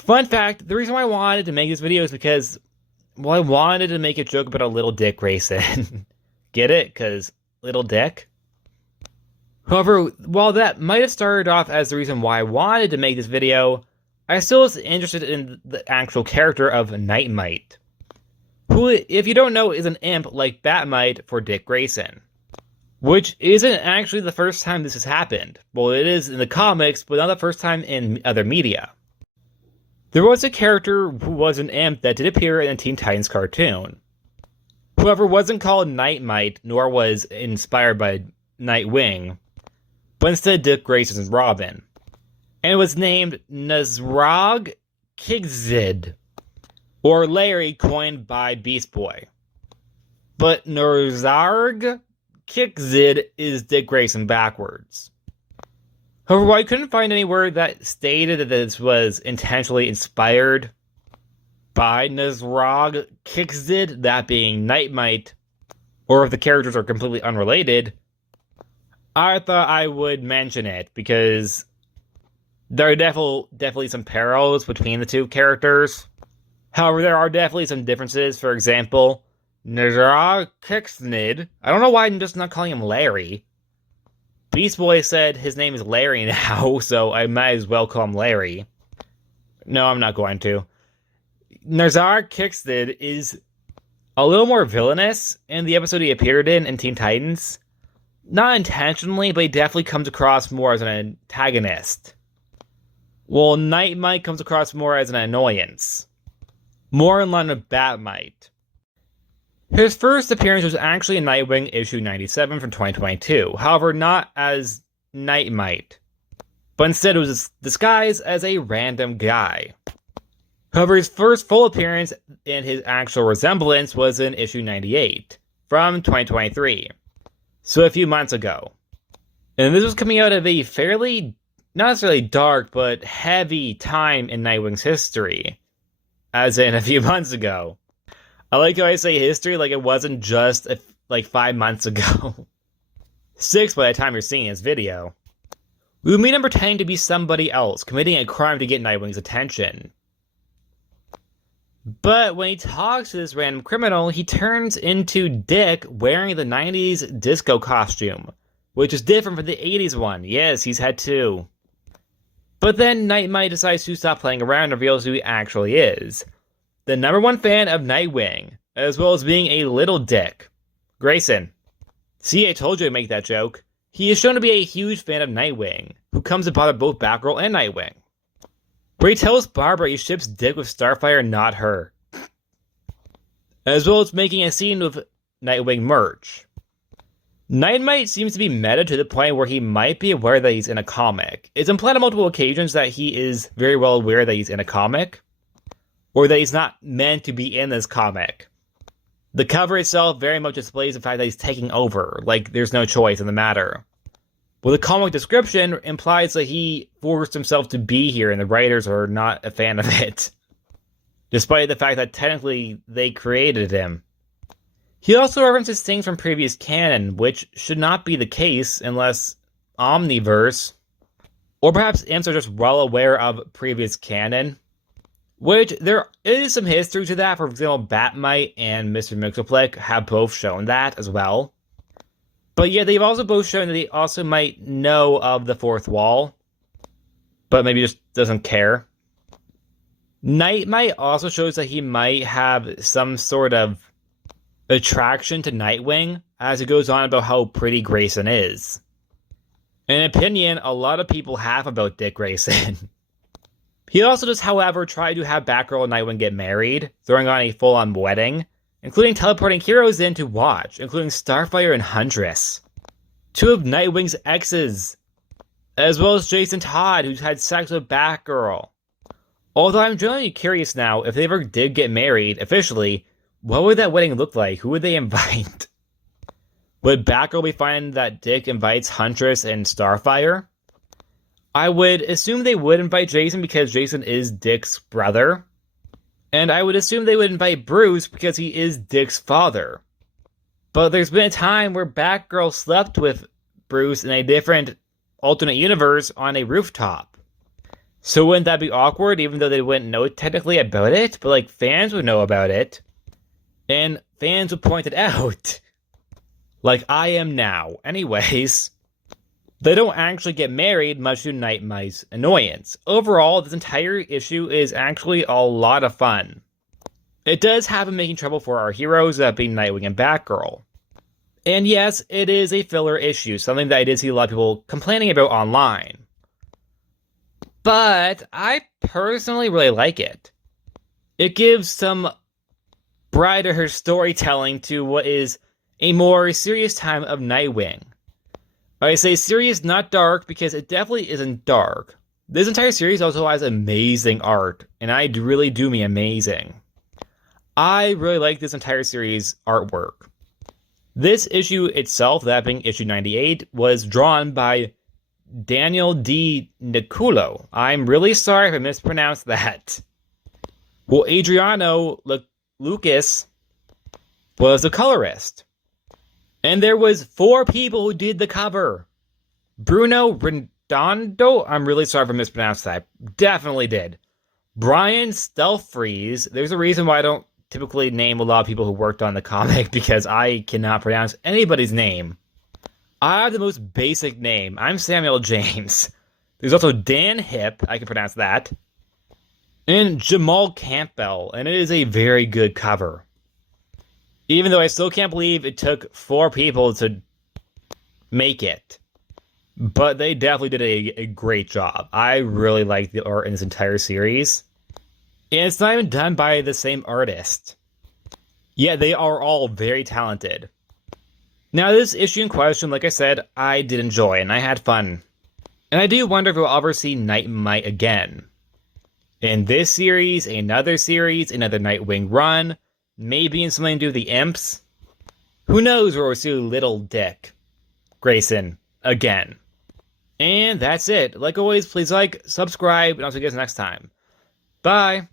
Fun fact, the reason why I wanted to make this video is because, well, I wanted to make a joke about a little Dick Grayson. Get it? Because little Dick? However, while that might have started off as the reason why I wanted to make this video, I still was interested in the actual character of Nite-Mite, who, if you don't know, is an imp like Bat-Mite for Dick Grayson. Which isn't actually the first time this has happened. Well, it is in the comics, but not the first time in other media. There was a character who was an imp that did appear in a Teen Titans cartoon. However, wasn't called Nite-Mite, nor was inspired by Nightwing, but instead Dick Grayson's Robin. And it was named Nosyarg Kcid, or Larry, coined by Beast Boy. But Nosyarg Kcid is Dick Grayson backwards. However, while I couldn't find anywhere that stated that this was intentionally inspired by Nosyarg Kcid, that being Nite-Mite, or if the characters are completely unrelated, I thought I would mention it because there are definitely some parallels between the two characters. However, there are definitely some differences. For example, Nosyarg Kcid, I don't know why I'm just not calling him Larry. Beast Boy said his name is Larry now, so I might as well call him Larry. No, I'm not going to. Nosyarg Kcid is a little more villainous in the episode he appeared in Teen Titans. Not intentionally, but he definitely comes across more as an antagonist. While Nite-Mite comes across more as an annoyance. More in line with Bat-Mite. His first appearance was actually in Nightwing issue 97 from 2022, however not as Nite-Mite, but instead it was disguised as a random guy. However, his first full appearance and his actual resemblance was in issue 98 from 2023, so a few months ago. And this was coming out of a fairly, not necessarily dark, but heavy time in Nightwing's history, as in a few months ago. I like how I say history like it wasn't just like 5 months ago. 6 by the time you're seeing this video. We would meet him pretending to be somebody else, committing a crime to get Nightwing's attention. But when he talks to this random criminal, he turns into Dick wearing the 90s disco costume, which is different from the 80s one. Yes, he's had two. But then Nite-Mite decides to stop playing around and reveals who he actually is. The #1 fan of Nightwing, as well as being a little Dick Grayson. See, I told you to make that joke. He is shown to be a huge fan of Nightwing, who comes to bother both Batgirl and Nightwing. Where he tells Barbara he ships Dick with Starfire, not her. As well as making a scene with Nightwing merch. Nite-Mite seems to be meta to the point where he might be aware that he's in a comic. It's implied on multiple occasions that he is very well aware that he's in a comic, or that he's not meant to be in this comic. The cover itself very much displays the fact that he's taking over, like there's no choice in the matter. Well, the comic description implies that he forced himself to be here and the writers are not a fan of it, despite the fact that technically they created him. He also references things from previous canon, which should not be the case unless Omniverse, or perhaps imps are just well aware of previous canon. Which, there is some history to that. For example, Bat-Mite and Mr. Mxyzptlk have both shown that as well. But yeah, they've also both shown that they also might know of the fourth wall, but maybe just doesn't care. Nite-Mite also shows that he might have some sort of attraction to Nightwing, as it goes on about how pretty Grayson is. An opinion a lot of people have about Dick Grayson. He also does, however, try to have Batgirl and Nightwing get married, throwing on a full-on wedding, including teleporting heroes in to watch, including Starfire and Huntress, two of Nightwing's exes, as well as Jason Todd, who's had sex with Batgirl. Although I'm genuinely curious now, if they ever did get married, officially, what would that wedding look like? Who would they invite? Would Batgirl be fine that Dick invites Huntress and Starfire? I would assume they would invite Jason because Jason is Dick's brother. And I would assume they would invite Bruce because he is Dick's father. But there's been a time where Batgirl slept with Bruce in a different alternate universe on a rooftop. So wouldn't that be awkward, even though they wouldn't know technically about it? But like fans would know about it, and fans would point it out, like I am now. Anyways, they don't actually get married, much to Nite-Mite's annoyance. Overall, this entire issue is actually a lot of fun. It does have him making trouble for our heroes, being Nightwing and Batgirl. And yes, it is a filler issue, something that I did see a lot of people complaining about online. But I personally really like it. It gives some brighter storytelling to what is a more serious time of Nightwing. I say serious, not dark, because it definitely isn't dark. This entire series also has amazing art, and I really do mean amazing. I really like this entire series artwork. This issue itself, that being issue 98, was drawn by Daniel D. Niculo. I'm really sorry if I mispronounced that. Well, Adriano Lucas was the colorist. And there was 4 people who did the cover. Bruno Redondo, I'm really sorry if I mispronounced that. Definitely did. Brian Stelfreeze, there's a reason why I don't typically name a lot of people who worked on the comic, because I cannot pronounce anybody's name. I have the most basic name. I'm Samuel James. There's also Dan Hip, I can pronounce that. And Jamal Campbell, and it is a very good cover. Even though I still can't believe it took 4 people to make it. But they definitely did a great job. I really like the art in this entire series. And it's not even done by the same artist. Yet they are all very talented. Now, this issue in question, like I said, I did enjoy, and I had fun. And I do wonder if we'll ever see Nite-Mite again. In this series, another Nightwing run, maybe in something to do with the Imps. Who knows where we'll see little Dick Grayson again. And that's it. Like always, please like, subscribe, and I'll see you guys next time. Bye!